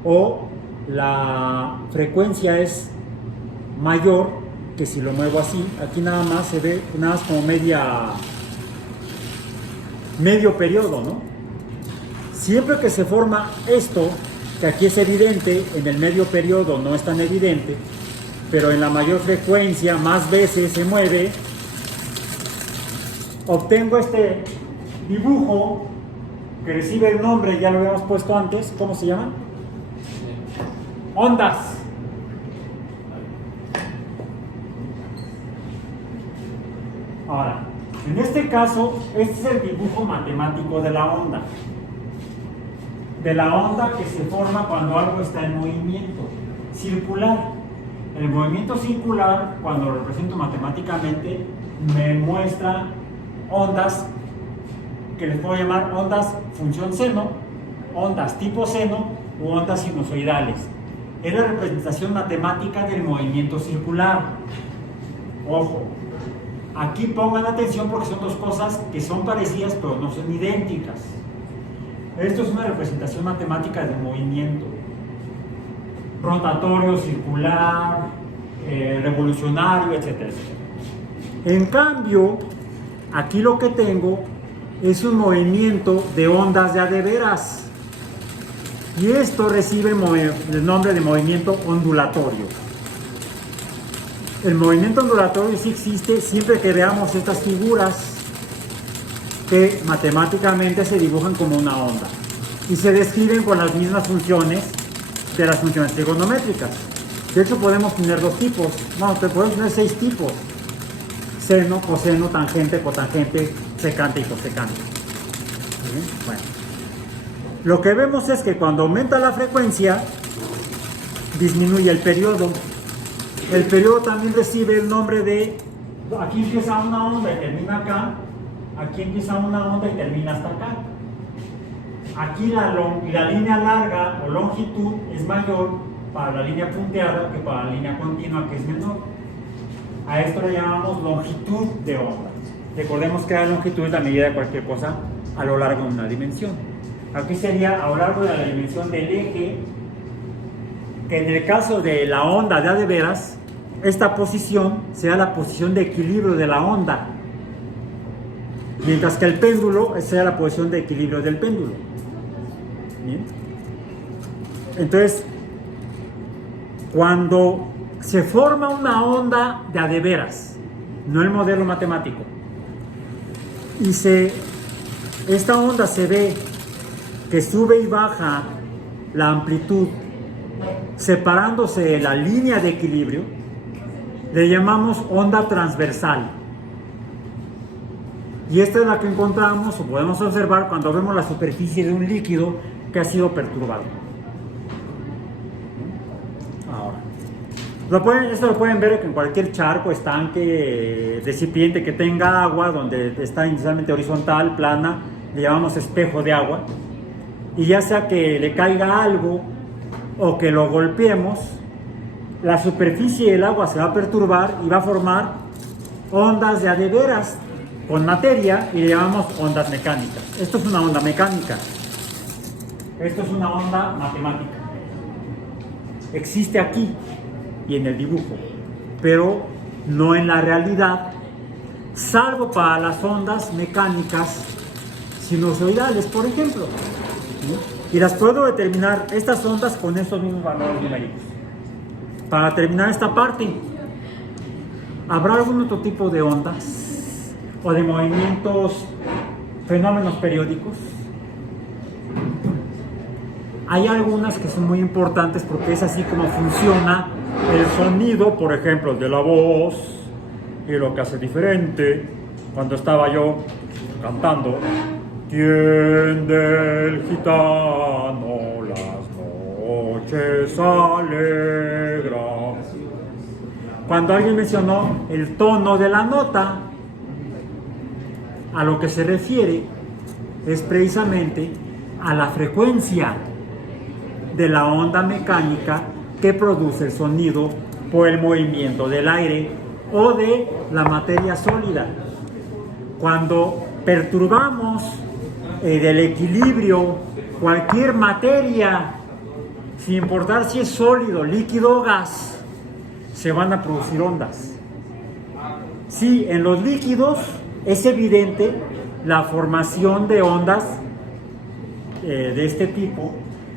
o la frecuencia es mayor que si lo muevo así. Aquí nada más se ve nada más como medio periodo, ¿no? Siempre que se forma esto, que aquí es evidente, en el medio periodo no es tan evidente, pero en la mayor frecuencia más veces se mueve, obtengo este dibujo que recibe el nombre, ya lo habíamos puesto antes. ¿Cómo se llama? Ondas. Ahora, en este caso, este es el dibujo matemático de la onda. De la onda que se forma cuando algo está en movimiento circular. El movimiento circular, cuando lo represento matemáticamente, me muestra ondas que les puedo llamar ondas función seno, ondas tipo seno u ondas sinusoidales. Es la representación matemática del movimiento circular. Ojo, aquí pongan atención porque son dos cosas que son parecidas pero no son idénticas. Esto es una representación matemática del movimiento rotatorio, circular, revolucionario, etc. En cambio, aquí lo que tengo es un movimiento de ondas de a de veras. Y esto recibe el nombre de movimiento ondulatorio. El movimiento ondulatorio sí existe siempre que veamos estas figuras que matemáticamente se dibujan como una onda y se describen con las mismas funciones de las funciones trigonométricas. De hecho podemos tener dos tipos, podemos tener 6 tipos: seno, coseno, tangente, cotangente, secante y cosecante. Bueno, lo que vemos es que cuando aumenta la frecuencia disminuye el periodo. El periodo también recibe el nombre de, aquí empieza una onda y termina acá, aquí empieza una onda y termina hasta acá. Aquí la línea larga o longitud es mayor para la línea punteada que para la línea continua, que es menor. A esto le llamamos longitud de onda. Recordemos que la longitud es la medida de cualquier cosa a lo largo de una dimensión. Aquí sería a lo largo de la dimensión del eje, que en el caso de la onda de a de veras, esta posición será la posición de equilibrio de la onda, mientras que el péndulo será la posición de equilibrio del péndulo. ¿Bien? Entonces, cuando se forma una onda de a de veras, no el modelo matemático, y esta onda se ve que sube y baja la amplitud separándose de la línea de equilibrio, le llamamos onda transversal. Y esta es la que encontramos o podemos observar cuando vemos la superficie de un líquido que ha sido perturbado. Ahora, esto lo pueden ver en cualquier charco, estanque, recipiente que tenga agua, donde está inicialmente horizontal, plana, le llamamos espejo de agua. Y ya sea que le caiga algo o que lo golpeemos, la superficie del agua se va a perturbar y va a formar ondas de a de veras con materia y le llamamos ondas mecánicas. Esto es una onda mecánica. Esto es una onda matemática. Existe aquí y en el dibujo, pero no en la realidad, salvo para las ondas mecánicas sinusoidales, por ejemplo. Y las puedo determinar, estas ondas, con estos mismos valores numéricos. Para terminar esta parte, ¿habrá algún otro tipo de ondas o de movimientos, fenómenos periódicos? Hay algunas que son muy importantes porque es así como funciona el sonido, por ejemplo, de la voz, y lo que hace diferente cuando estaba yo cantando: tiende el gitano las noches alegra. Cuando alguien mencionó el tono de la nota, a lo que se refiere es precisamente a la frecuencia de la onda mecánica que produce el sonido por el movimiento del aire o de la materia sólida. Cuando perturbamos del equilibrio cualquier materia, sin importar si es sólido, líquido o gas, se van a producir ondas. Sí, en los líquidos es evidente la formación de ondas de este tipo,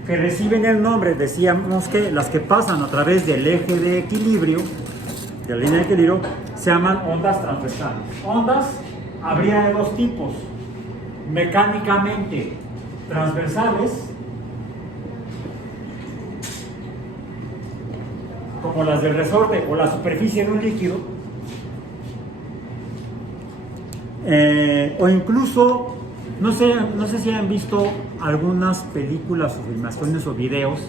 que reciben el nombre, decíamos que las que pasan a través del eje de equilibrio, de la línea de equilibrio, se llaman ondas transversales. Ondas habría de dos tipos: mecánicamente transversales, como las del resorte o la superficie de un líquido, o incluso, no sé si han visto algunas películas o filmaciones o videos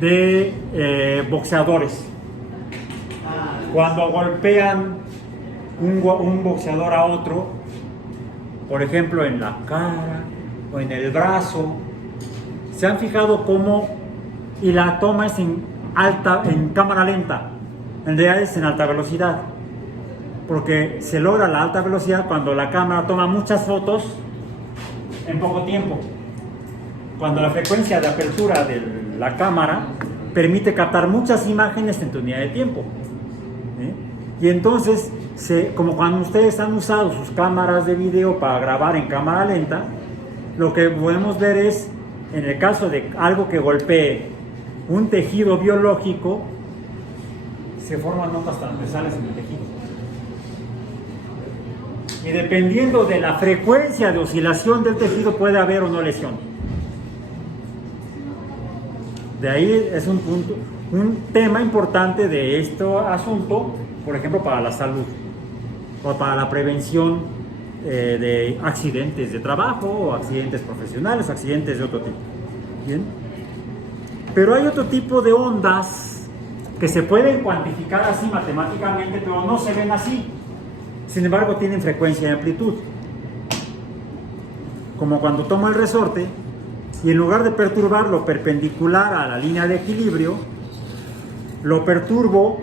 de boxeadores. Cuando golpean un boxeador a otro, por ejemplo en la cara o en el brazo. ¿Se han fijado cómo? Y la toma es en cámara lenta, en realidad es en alta velocidad, porque se logra la alta velocidad cuando la cámara toma muchas fotos en poco tiempo, cuando la frecuencia de apertura de la cámara permite captar muchas imágenes en tu unidad de tiempo. Y entonces, como cuando ustedes han usado sus cámaras de video para grabar en cámara lenta, lo que podemos ver es, en el caso de algo que golpee un tejido biológico, se forman notas transversales en el tejido. Y dependiendo de la frecuencia de oscilación del tejido puede haber o no lesión. De ahí es un tema importante de este asunto, por ejemplo, para la salud o para la prevención de accidentes de trabajo o accidentes profesionales, accidentes de otro tipo. ¿Bien? Pero hay otro tipo de ondas que se pueden cuantificar así matemáticamente, pero no se ven así. Sin embargo, tienen frecuencia y amplitud. Como cuando tomo el resorte y en lugar de perturbarlo perpendicular a la línea de equilibrio, lo perturbo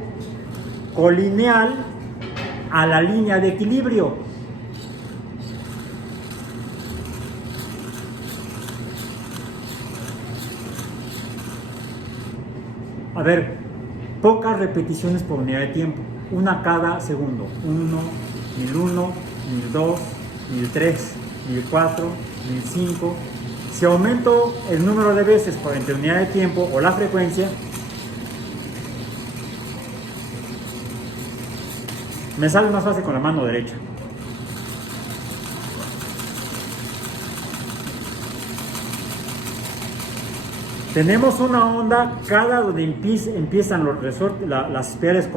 colineal a la línea de equilibrio. A ver, pocas repeticiones por unidad de tiempo, una cada segundo, 1, 1001, 1002, 1003, 1004, 1005. Si aumento el número de veces por entre unidad de tiempo o la frecuencia, me sale más fácil con la mano derecha. Tenemos una onda cada donde empiezan los resortes, las espirales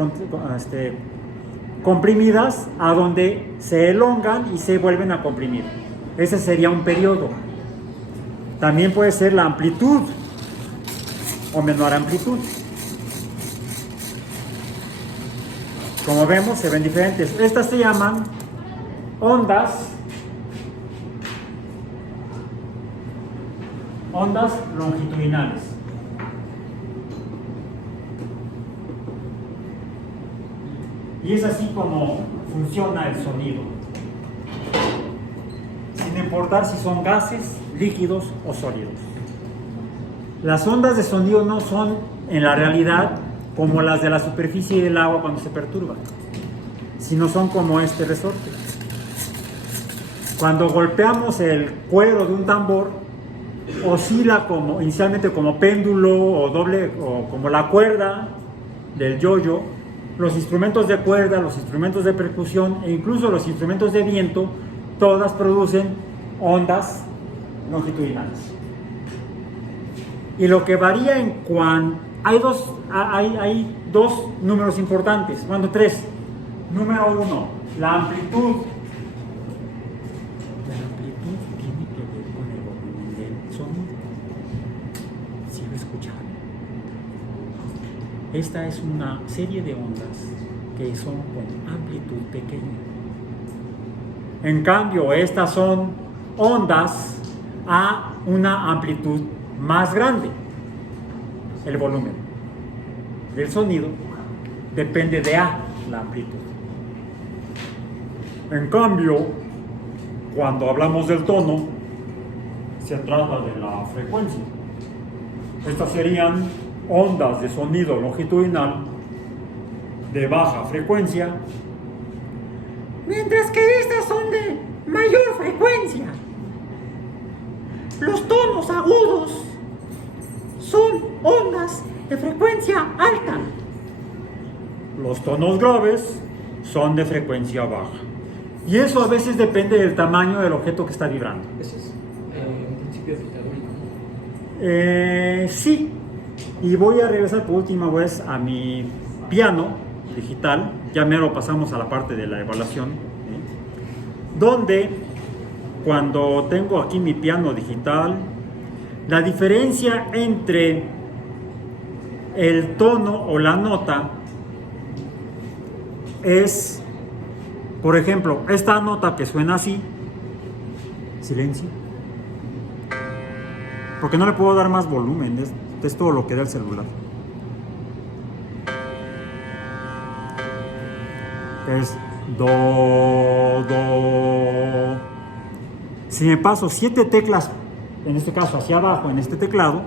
comprimidas, a donde se elongan y se vuelven a comprimir. Ese sería un periodo. También puede ser la amplitud o menor amplitud. Como vemos, se ven diferentes. Estas se llaman ondas longitudinales. Y es así como funciona el sonido, sin importar si son gases, líquidos o sólidos. Las ondas de sonido no son en la realidad como las de la superficie del agua cuando se perturban, sino son como este resorte. Cuando golpeamos el cuero de un tambor, oscila inicialmente como péndulo o doble, o como la cuerda del yo-yo. Los instrumentos de cuerda, los instrumentos de percusión e incluso los instrumentos de viento, todas producen ondas longitudinales. Y lo que varía en cuanto hay dos números importantes, bueno, tres. Número uno, la amplitud. La amplitud tiene que ver con el volumen del sonido. Si lo escucharon. Esta es una serie de ondas que son con amplitud pequeña. En cambio, estas son ondas a una amplitud más grande. El volumen del sonido depende de A, la amplitud. En cambio, cuando hablamos del tono, se trata de la frecuencia. Estas serían ondas de sonido longitudinal de baja frecuencia, mientras que estas son de mayor frecuencia. Los tonos agudos son ondas de frecuencia alta. Los tonos graves son de frecuencia baja. Y eso a veces depende del tamaño del objeto que está vibrando. Eso es un principio pitagórico. Sí. Y voy a regresar por última vez a mi piano digital. Ya mero pasamos a la parte de la evaluación, donde cuando tengo aquí mi piano digital, la diferencia entre el tono o la nota es Por ejemplo, esta nota que suena así, silencio, porque no le puedo dar más volumen, es todo lo que da el celular. Es do, do. Si me paso 7 teclas, en este caso hacia abajo, en este teclado,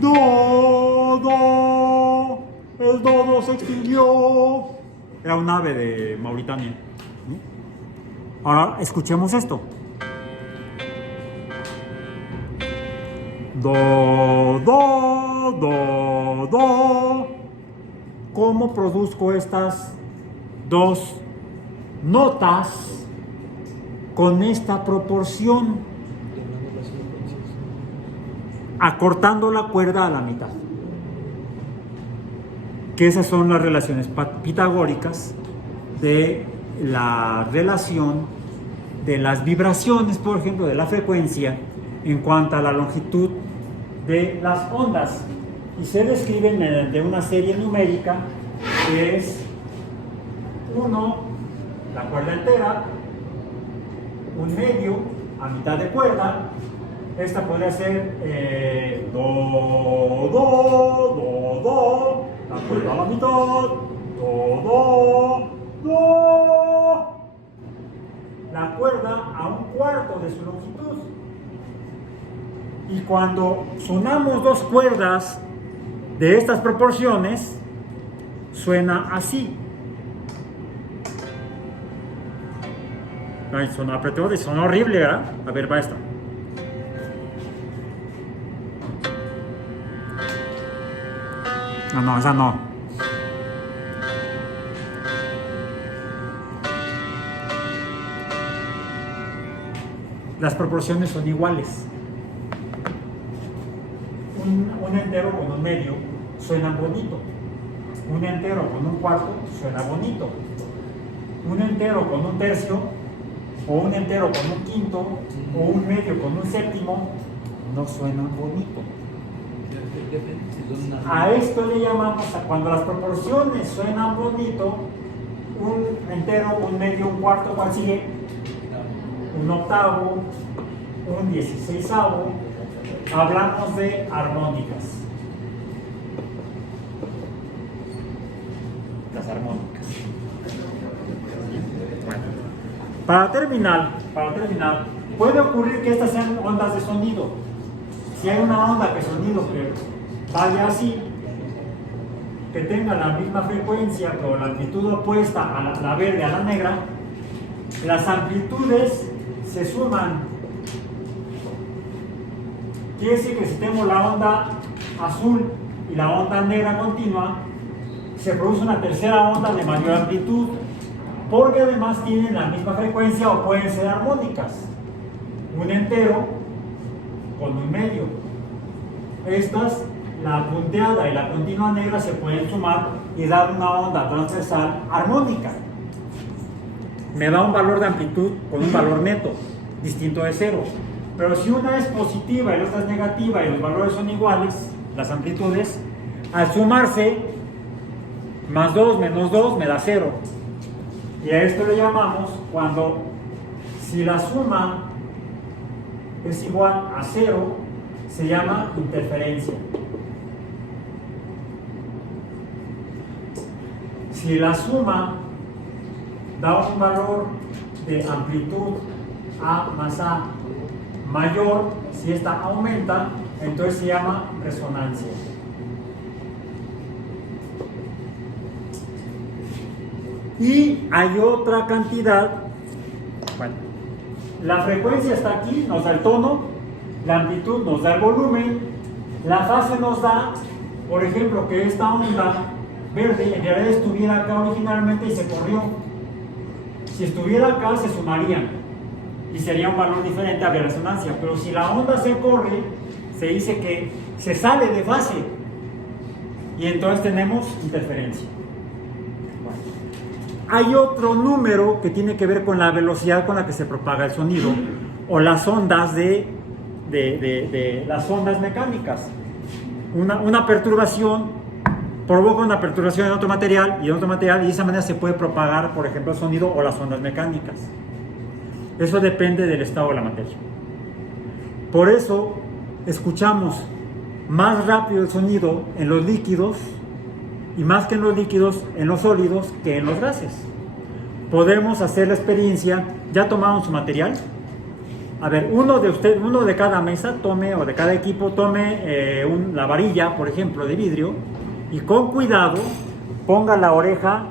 do, do, el do se extinguió. Era un ave de Mauritania, ¿no? Ahora escuchemos esto. Do, do, do, do. ¿Cómo produzco estas dos notas con esta proporción? Acortando la cuerda a la mitad. Que esas son las relaciones pitagóricas de la relación de las vibraciones, por ejemplo, de la frecuencia en cuanto a la longitud de las ondas. Y se describen mediante una serie numérica que es 1, la cuerda entera, un medio a mitad de cuerda. Esta podría ser do, do, do, do, la cuerda a la mitad, do, do, do, la cuerda a un cuarto de su longitud. Y cuando sonamos dos cuerdas de estas proporciones, suena así. Ay, sonó horrible, ¿verdad? A ver, va esta. No, esa no. Las proporciones son iguales. Un entero con un medio suena bonito. Un entero con un cuarto suena bonito. Un entero con un tercio, o un entero con un quinto, o un medio con un séptimo, no suena bonito. A esto le llamamos, cuando las proporciones suenan bonito, un entero, un medio, un cuarto, ¿cuál sigue? Un octavo, un 16avo. Hablamos de armónicas. Las armónicas. Bueno, para terminar, puede ocurrir que estas sean ondas de sonido. Si hay una onda que sonido que vaya así, que tenga la misma frecuencia pero la amplitud opuesta a la verde a la negra, las amplitudes se suman. Quiere decir que si tengo la onda azul y la onda negra continua, se produce una tercera onda de mayor amplitud, porque además tienen la misma frecuencia o pueden ser armónicas. Un entero con un medio. Estas, la punteada y la continua negra, se pueden sumar y dar una onda transversal armónica. Me da un valor de amplitud con un valor neto, distinto de cero. Pero si una es positiva y la otra es negativa y los valores son iguales, las amplitudes, al sumarse, más 2 menos 2 me da 0. Y a esto le llamamos cuando, si la suma es igual a 0, se llama interferencia. Si la suma da un valor de amplitud A más A mayor, si esta aumenta, entonces se llama resonancia. Y hay otra cantidad. Bueno, la frecuencia está aquí, nos da el tono, la amplitud nos da el volumen, la fase nos da, por ejemplo, que esta onda verde en realidad estuviera acá originalmente y se corrió. Si estuviera acá se sumarían y sería un valor diferente, habría resonancia. Pero si la onda se corre, se dice que se sale de fase y entonces tenemos interferencia. Hay otro número que tiene que ver con la velocidad con la que se propaga el sonido o las ondas de las ondas mecánicas. Una perturbación provoca una perturbación en otro material y en otro material, y de esa manera se puede propagar, por ejemplo, el sonido o las ondas mecánicas. Eso depende del estado de la materia. Por eso escuchamos más rápido el sonido en los líquidos y más que en los líquidos, en los sólidos que en los gases. Podemos hacer la experiencia. ¿Ya tomaron su material? A ver, uno de cada mesa tome, o de cada equipo tome la varilla, por ejemplo, de vidrio, y con cuidado ponga la oreja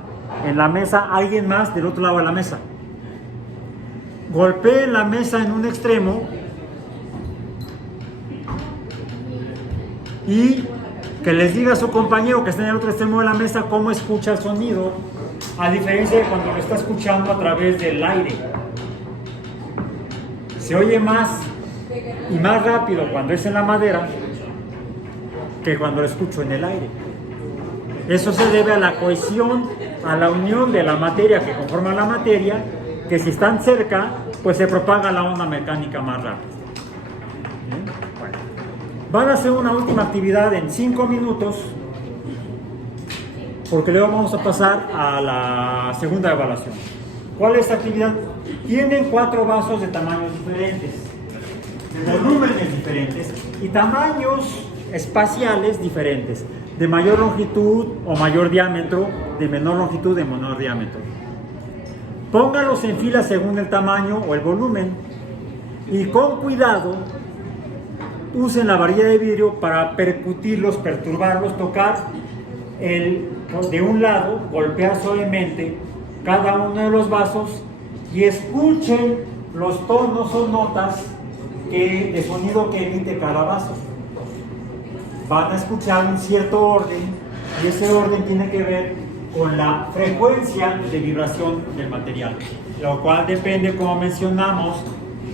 en la mesa, alguien más del otro lado de la mesa. Golpee la mesa en un extremo y que les diga a su compañero que está en el otro extremo de la mesa cómo escucha el sonido, a diferencia de cuando lo está escuchando a través del aire. Se oye más y más rápido cuando es en la madera que cuando lo escucho en el aire. Eso se debe a la cohesión, a la unión de la materia que conforma la materia, que si están cerca, pues se propaga la onda mecánica más rápido. Bueno. Van a hacer una última actividad en 5 minutos, porque luego vamos a pasar a la segunda evaluación. ¿Cuál es la actividad? Tienen 4 vasos de tamaños diferentes, de volúmenes diferentes y tamaños espaciales diferentes, de mayor longitud o mayor diámetro, de menor longitud de menor diámetro. Póngalos en fila según el tamaño o el volumen y con cuidado usen la varilla de vidrio para percutirlos, perturbarlos, tocar de un lado, golpear suavemente cada uno de los vasos y escuchen los tonos o notas de sonido que emite cada vaso. Van a escuchar un cierto orden y ese orden tiene que ver con la frecuencia de vibración del material, lo cual depende, como mencionamos,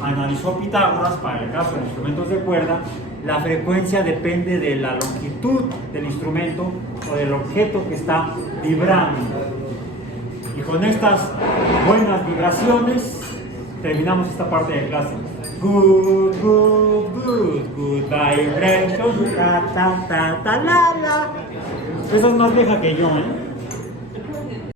analizó Pitágoras para el caso de instrumentos de cuerda. La frecuencia depende de la longitud del instrumento o del objeto que está vibrando. Y con estas buenas vibraciones terminamos esta parte de clase. Good, good, good, good vibration, ta, ta, ta, ta, la, la. Esa es más vieja que yo, ¿eh?